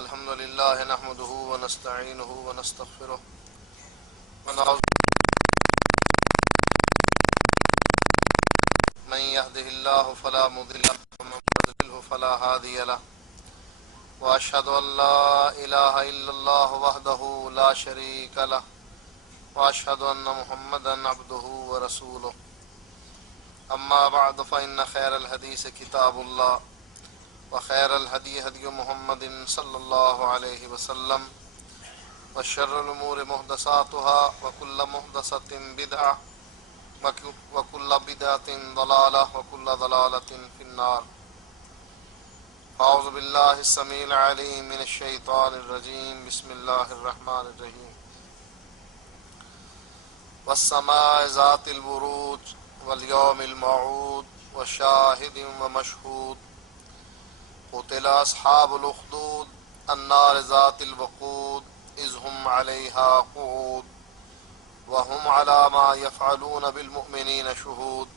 الحمد لله نحمده ونستعينه ونستغفره ونعوذ من يهده الله فلا مضل له ومن يضلل فلا هادي له وأشهد أن لا إله إلا الله وحده لا شريك له وأشهد أن محمدا عبده ورسوله أما بعد فإن خير الحديث كتاب الله وخير الهدي هدي محمد صلى الله عليه وسلم وشر الأمور محدثاتها وكل محدثة بدعة وكل بدعة ضلالة وكل ضلالة في النار. أعوذ بالله السميع العليم من الشيطان الرجيم. بسم الله الرحمن الرحيم. والسماء ذات البروج واليوم الموعود وشاهد ومشهود قتل أصحاب الأخدود النار ذات الوقود إذ هم عليها قعود وهم على ما يفعلون بالمؤمنين شهود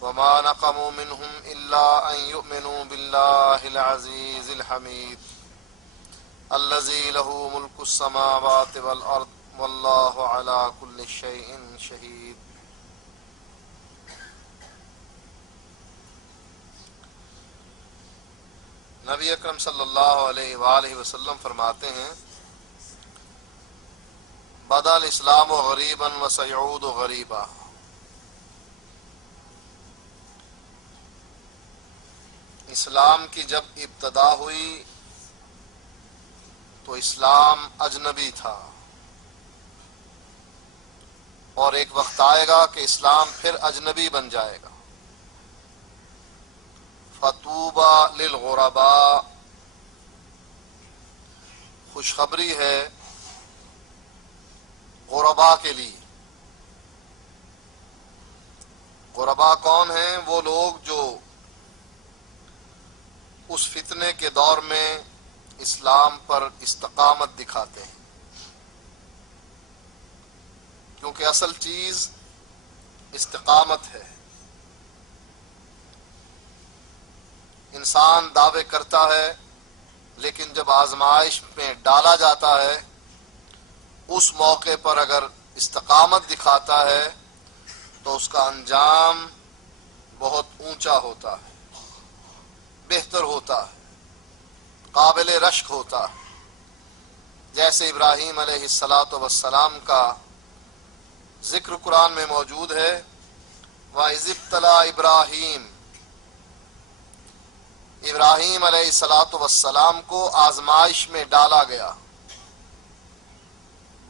وما نقموا منهم إلا أن يؤمنوا بالله العزيز الحميد الذي له ملك السماوات والأرض والله على كل شيء شهيد. نبی اکرم صلی اللہ علیہ وآلہ وسلم فرماتے ہیں بدا الاسلام غریبا وسيعود غریبا. اسلام کی جب ابتدا ہوئی تو اسلام اجنبی تھا اور ایک وقت آئے گا کہ اسلام پھر اجنبی بن جائے گا. فطوبى للغرباء، خوشخبری ہے غرباء کے لیے. غرباء کون ہیں؟ وہ لوگ جو اس فتنے کے دور میں اسلام پر استقامت دکھاتے ہیں، کیونکہ اصل چیز استقامت ہے. انسان دعوے کرتا ہے لیکن جب آزمائش میں ڈالا جاتا ہے اس موقع پر اگر استقامت دکھاتا ہے تو اس کا انجام بہت اونچا ہوتا ہے، بہتر ہوتا ہے، قابل رشک ہوتا ہے. جیسے ابراہیم علیہ السلام کا ذکر قرآن میں موجود ہے. وَإِذِ ابْتَلَىٰ إِبْرَاهِيمَ، ابراہیم علیہ السلام کو آزمائش میں ڈالا گیا،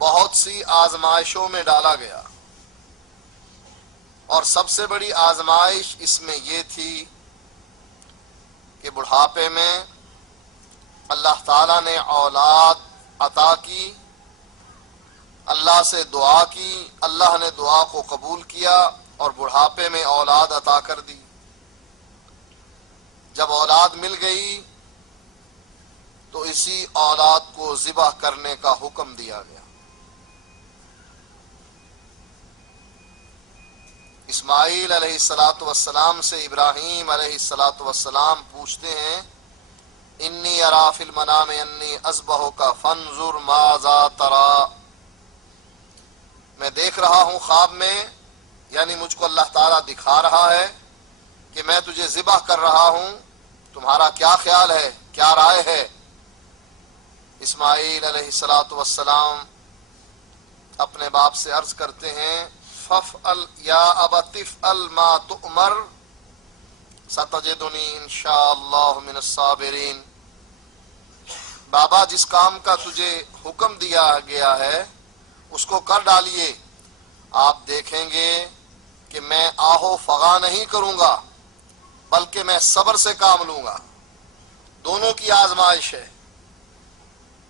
بہت سی آزمائشوں میں ڈالا گیا، اور سب سے بڑی آزمائش اس میں یہ تھی کہ بڑھاپے میں اللہ تعالیٰ نے اولاد عطا کی، اللہ سے دعا کی، اللہ نے دعا کو قبول کیا اور بڑھاپے میں اولاد عطا کر دی. جب اولاد مل گئی تو اسی اولاد کو ذبح کرنے کا حکم دیا گیا. اسماعیل علیہ السلام سے ابراہیم علیہ السلام پوچھتے ہیں انی ارا فی المنام انی اذبحک فانظر ماذا تری، میں دیکھ رہا ہوں خواب میں، یعنی مجھ کو اللہ تعالیٰ دکھا رہا ہے کہ میں تجھے ذبح کر رہا ہوں، تمہارا کیا خیال ہے، کیا رائے ہے؟ اسماعیل علیہ السلام اپنے باپ سے عرض کرتے ہیں فافعل یا ابت افعل ما تؤمر ستجدنی انشاء اللہ من الصابرین. بابا جس کام کا تجھے حکم دیا گیا ہے اس کو کر ڈالیے، آپ دیکھیں گے کہ میں آہو فغا نہیں کروں گا بلکہ میں صبر سے کام لوں گا. دونوں کی آزمائش ہے،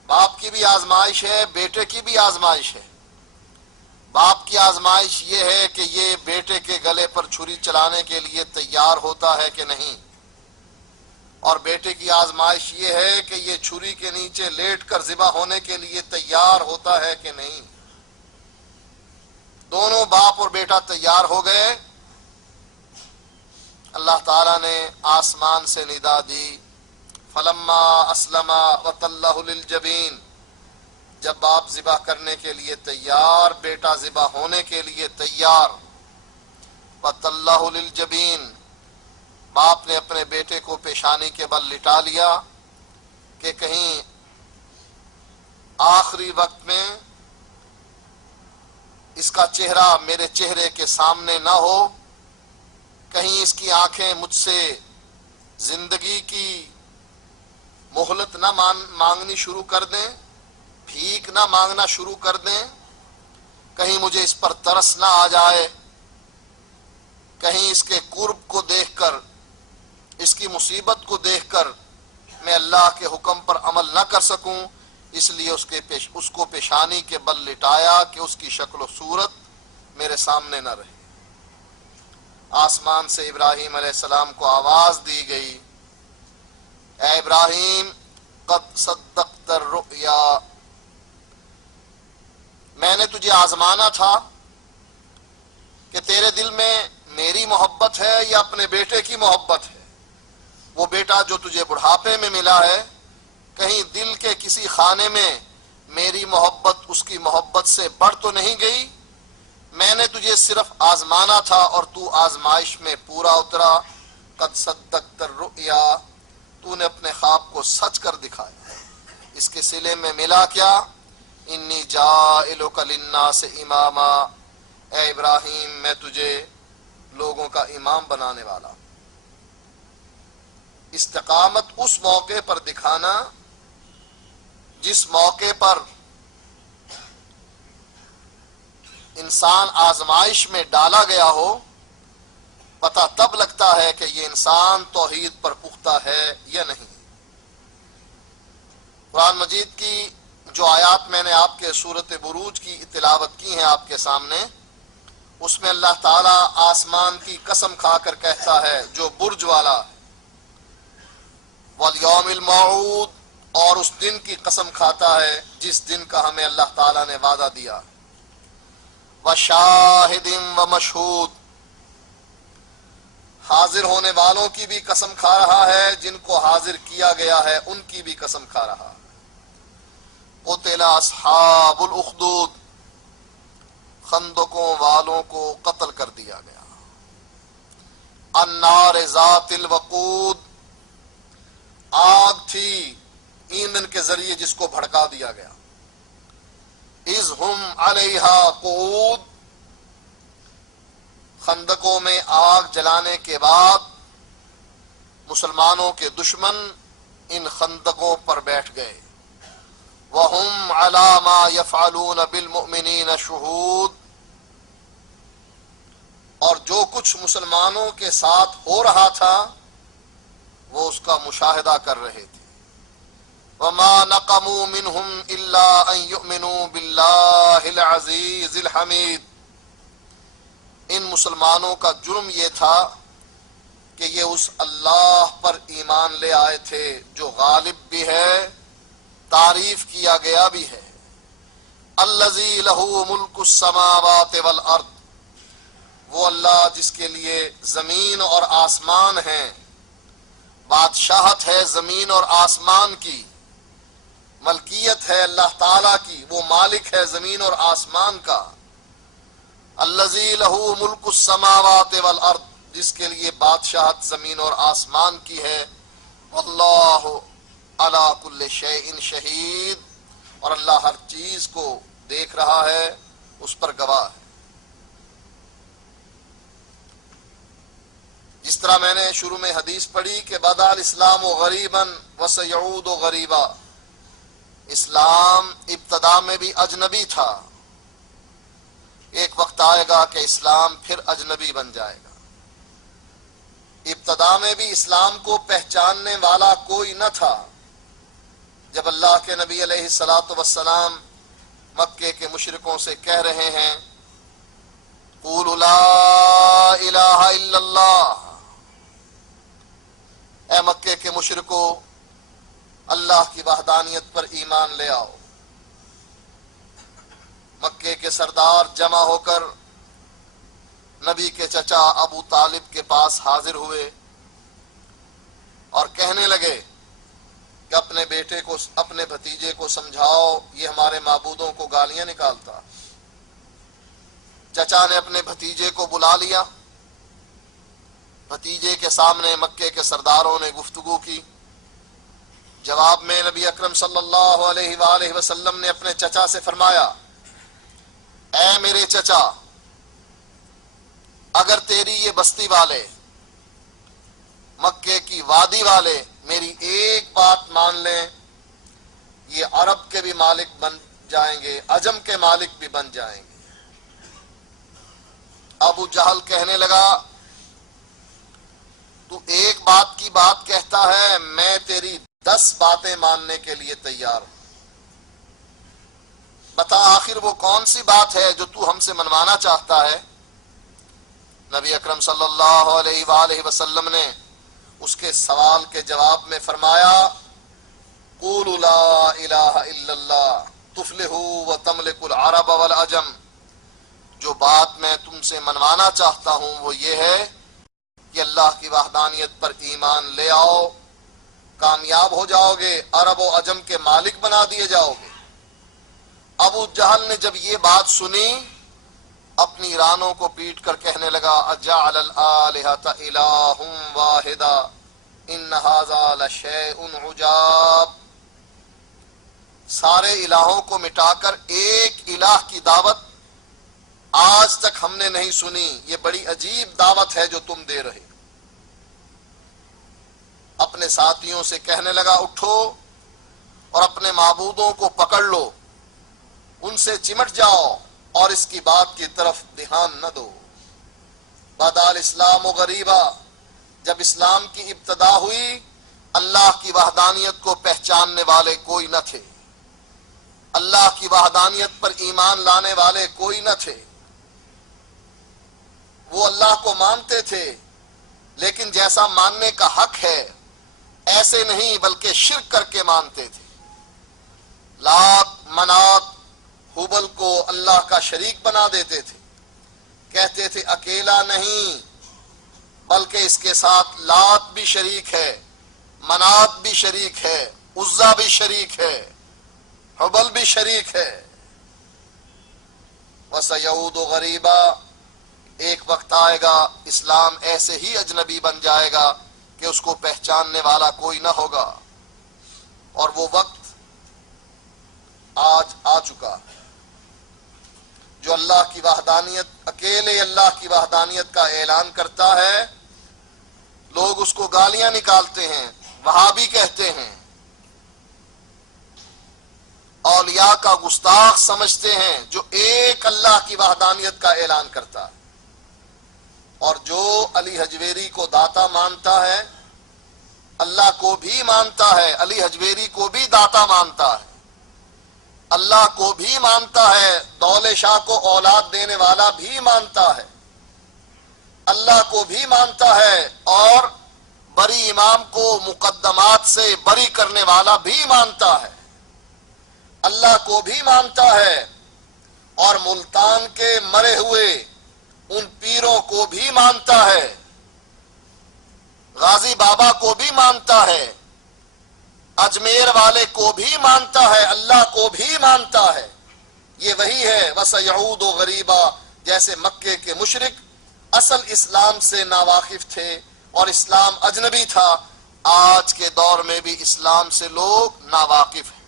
باپ کی بھی آزمائش ہے، بیٹے کی بھی آزمائش ہے. باپ کی آزمائش یہ ہے کہ یہ بیٹے کے گلے پر چھری چلانے کے لیے تیار ہوتا ہے کہ نہیں، اور بیٹے کی آزمائش یہ ہے کہ یہ چھری کے نیچے لیٹ کر ذبح ہونے کے لیے تیار ہوتا ہے کہ نہیں. دونوں باپ اور بیٹا تیار ہو گئے. اللہ تعالیٰ نے آسمان سے ندا دی فلما اسلم وتلہ للجبین، جب باپ ذبح کرنے کے لیے تیار، بیٹا ذبح ہونے کے لیے تیار، وتلہ للجبین، باپ نے اپنے بیٹے کو پیشانی کے بل لٹا لیا کہ کہیں آخری وقت میں اس کا چہرہ میرے چہرے کے سامنے نہ ہو، کہیں اس کی آنکھیں مجھ سے زندگی کی مہلت نہ مانگنی شروع کر دیں، بھیک نہ مانگنا شروع کر دیں، کہیں مجھے اس پر ترس نہ آ جائے، کہیں اس کے قرب کو دیکھ کر، اس کی مصیبت کو دیکھ کر میں اللہ کے حکم پر عمل نہ کر سکوں، اس لیے اس کو پیشانی کے بل لٹایا کہ اس کی شکل و صورت میرے سامنے نہ رہے۔ آسمان سے ابراہیم علیہ السلام کو آواز دی گئی، اے ابراہیم قد صدقت الرؤیا، میں نے تجھے آزمانا تھا کہ تیرے دل میں میری محبت ہے یا اپنے بیٹے کی محبت ہے۔ وہ بیٹا جو تجھے بڑھاپے میں ملا ہے، کہیں دل کے کسی خانے میں میری محبت اس کی محبت سے بڑھ تو نہیں گئی؟ میں نے تجھے صرف آزمانا تھا اور تو آزمائش میں پورا اترا۔ قد صدقت الرؤیا، تو نے اپنے خواب کو سچ کر دکھایا۔ اس کے صلے میں ملا کیا؟ انی جاعلک للناس اماما، اے ابراہیم میں تجھے لوگوں کا امام بنانے والا۔ استقامت اس موقع پر دکھانا جس موقع پر انسان آزمائش میں ڈالا گیا ہو، پتہ تب لگتا ہے کہ یہ انسان توحید پر پختہ ہے یا نہیں۔ قرآن مجید کی جو آیات میں نے آپ کے سورۃ بروج کی تلاوت کی ہیں آپ کے سامنے، اس میں اللہ تعالیٰ آسمان کی قسم کھا کر کہتا ہے جو برج والا ہے، والیوم الموعود، اور اس دن کی قسم کھاتا ہے جس دن کا ہمیں اللہ تعالیٰ نے وعدہ دیا، وشاہد ومشہود، حاضر ہونے والوں کی بھی قسم کھا رہا ہے، جن کو حاضر کیا گیا ہے ان کی بھی قسم کھا رہا ہے۔ قتل اصحاب الاخدود، خندقوں والوں کو قتل کر دیا گیا۔ النار ذات الوقود، آگ تھی ایندھن کے ذریعے جس کو بھڑکا دیا گیا۔ اذ ہم علیہا قعود، خندقوں میں آگ جلانے کے بعد مسلمانوں کے دشمن ان خندقوں پر بیٹھ گئے۔ وَهُمْ عَلَى مَا يَفْعَلُونَ بِالْمُؤْمِنِينَ شُهُودٌ، اور جو کچھ مسلمانوں کے ساتھ ہو رہا تھا وہ اس کا مشاہدہ کر رہے تھے۔ وَمَا نَقَمُوا مِنْهُمْ إِلَّا أَن يُؤْمِنُوا بِاللَّهِ الْعَزِيزِ الْحَمِيدِ، ان مسلمانوں کا جرم یہ تھا کہ یہ اس اللہ پر ایمان لے آئے تھے جو غالب بھی ہے، تعریف کیا گیا بھی ہے۔ الذی لہ ملک السماوات والارض، وہ اللہ جس کے لیے زمین اور آسمان ہیں، بادشاہت ہے زمین اور آسمان کی، ملکیت ہے اللہ تعالیٰ کی، وہ مالک ہے زمین اور آسمان کا۔ الذی لہ ملک السماوات والارض، جس کے لیے بادشاہت زمین اور آسمان کی ہے۔ واللہ علی کل شیء شہید، اور اللہ ہر چیز کو دیکھ رہا ہے، اس پر گواہ ہے۔ جس طرح میں نے شروع میں حدیث پڑھی کہ بدا الاسلام غریبا وسیعود غریبا، اسلام ابتدا میں بھی اجنبی تھا، ایک وقت آئے گا کہ اسلام پھر اجنبی بن جائے گا۔ ابتدا میں بھی اسلام کو پہچاننے والا کوئی نہ تھا۔ جب اللہ کے نبی علیہ الصلاۃ والسلام مکے کے مشرکوں سے کہہ رہے ہیں قولوا لا الہ الا اللہ، اے مکے کے مشرکو اللہ کی وحدانیت پر ایمان لے آؤ، مکے کے سردار جمع ہو کر نبی کے چچا ابو طالب کے پاس حاضر ہوئے اور کہنے لگے کہ اپنے بیٹے کو اپنے بھتیجے کو سمجھاؤ یہ ہمارے معبودوں کو گالیاں نکالتا۔ چچا نے اپنے بھتیجے کو بلا لیا، بھتیجے کے سامنے مکے کے سرداروں نے گفتگو کی۔ جواب میں نبی اکرم صلی اللہ علیہ وآلہ وسلم نے اپنے چچا سے فرمایا، اے میرے چچا، اگر تیری یہ بستی والے، مکے کی وادی والے میری ایک بات مان لیں، یہ عرب کے بھی مالک بن جائیں گے، عجم کے مالک بھی بن جائیں گے۔ ابو جہل کہنے لگا، تو ایک بات کی بات کہتا ہے، میں تیری 10 باتیں ماننے کے لیے تیار ہوں، بتا آخر وہ کون سی بات ہے جو تو ہم سے منوانا چاہتا ہے؟ نبی اکرم صلی اللہ علیہ وآلہ وسلم نے اس کے سوال کے جواب میں فرمایا، قولوا لا الہ الا اللہ تفلحوا وتملک العرب والعجم۔ جو بات میں تم سے منوانا چاہتا ہوں وہ یہ ہے کہ اللہ کی وحدانیت پر ایمان لے آؤ، کامیاب ہو جاؤ گے، عرب و عجم کے مالک بنا دیے جاؤ گے۔ ابو جہل نے جب یہ بات سنی، اپنی رانوں کو پیٹ کر کہنے لگا، اجعل الآلہۃ الہ واحدا ان ھذا لشیء عجاب۔ سارے الہوں کو مٹا کر ایک الہ کی دعوت آج تک ہم نے نہیں سنی، یہ بڑی عجیب دعوت ہے جو تم دے رہے۔ اپنے ساتھیوں سے کہنے لگا، اٹھو اور اپنے معبودوں کو پکڑ لو، ان سے چمٹ جاؤ اور اس کی بات کی طرف دھیان نہ دو۔ بدا الاسلام غریبا، جب اسلام کی ابتدا ہوئی اللہ کی وحدانیت کو پہچاننے والے کوئی نہ تھے، اللہ کی وحدانیت پر ایمان لانے والے کوئی نہ تھے۔ وہ اللہ کو مانتے تھے لیکن جیسا ماننے کا حق ہے ایسے نہیں، بلکہ شرک کر کے مانتے تھے۔ لات، منات، ہبل کو اللہ کا شریک بنا دیتے تھے، کہتے تھے اکیلا نہیں بلکہ اس کے ساتھ لات بھی شریک ہے، منات بھی شریک ہے، عزا بھی شریک ہے، حبل بھی شریک ہے۔ وَسَيَعُودُ غَرِيبًا، ایک وقت آئے گا اسلام ایسے ہی اجنبی بن جائے گا کہ اس کو پہچاننے والا کوئی نہ ہوگا، اور وہ وقت آج آ چکا ہے۔ جو اللہ کی وحدانیت، اکیلے اللہ کی وحدانیت کا اعلان کرتا ہے، لوگ اس کو گالیاں نکالتے ہیں، وہابی کہتے ہیں، اولیاء کا گستاخ سمجھتے ہیں جو ایک اللہ کی وحدانیت کا اعلان کرتا ہے۔ اور جو علی حجویری کو داتا مانتا ہے، اللہ کو بھی مانتا ہے، علی حجویری کو بھی داتا مانتا ہے، اللہ کو بھی مانتا ہے، دولے شاہ کو اولاد دینے والا بھی مانتا ہے، اللہ کو بھی مانتا ہے، اور بری امام کو مقدمات سے بری کرنے والا بھی مانتا ہے، اللہ کو بھی مانتا ہے، اور ملتان کے مرے ہوئے ان پیروں کو بھی مانتا ہے، غازی بابا کو بھی مانتا ہے، اجمیر والے کو بھی مانتا ہے، اللہ کو بھی مانتا ہے۔ یہ وہی ہے وَسَيَعُودُ غَرِيبًا، جیسے مکے کے مشرک اصل اسلام سے ناواقف تھے اور اسلام اجنبی تھا، آج کے دور میں بھی اسلام سے لوگ ناواقف ہیں،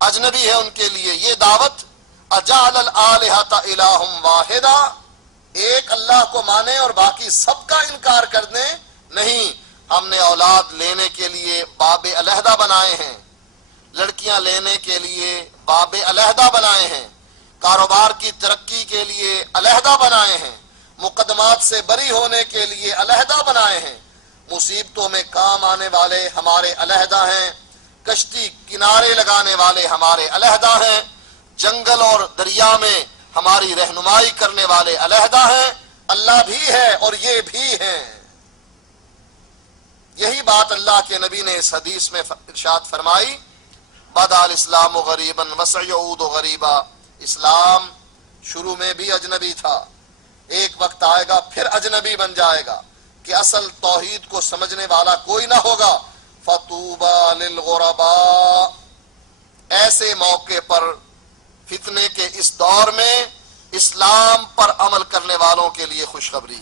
اجنبی ہے ان کے لیے یہ دعوت۔ اجعل الآلہۃ الہ واحدا، ایک اللہ کو مانے اور باقی سب کا انکار کر دیں، نہیں، ہم نے اولاد لینے کے لیے باب علیحدہ بنائے ہیں، لڑکیاں لینے کے لیے باب علیحدہ بنائے ہیں، کاروبار کی ترقی کے لیے علیحدہ بنائے ہیں، مقدمات سے بری ہونے کے لیے علیحدہ بنائے ہیں، مصیبتوں میں کام آنے والے ہمارے علیحدہ ہیں، کشتی کنارے لگانے والے ہمارے علیحدہ ہیں، جنگل اور دریا میں ہماری رہنمائی کرنے والے علیحدہ ہیں، اللہ بھی ہے اور یہ بھی ہیں۔ یہی بات اللہ کے نبی نے اس حدیث میں ارشاد فرمائی، بدا الاسلام غریبا وسیعود غریبا، اسلام شروع میں بھی اجنبی تھا، ایک وقت آئے گا پھر اجنبی بن جائے گا کہ اصل توحید کو سمجھنے والا کوئی نہ ہوگا، فطوبى للغرباء، ایسے موقع پر فتنے کے اس دور میں اسلام پر عمل کرنے والوں کے لیے خوشخبری۔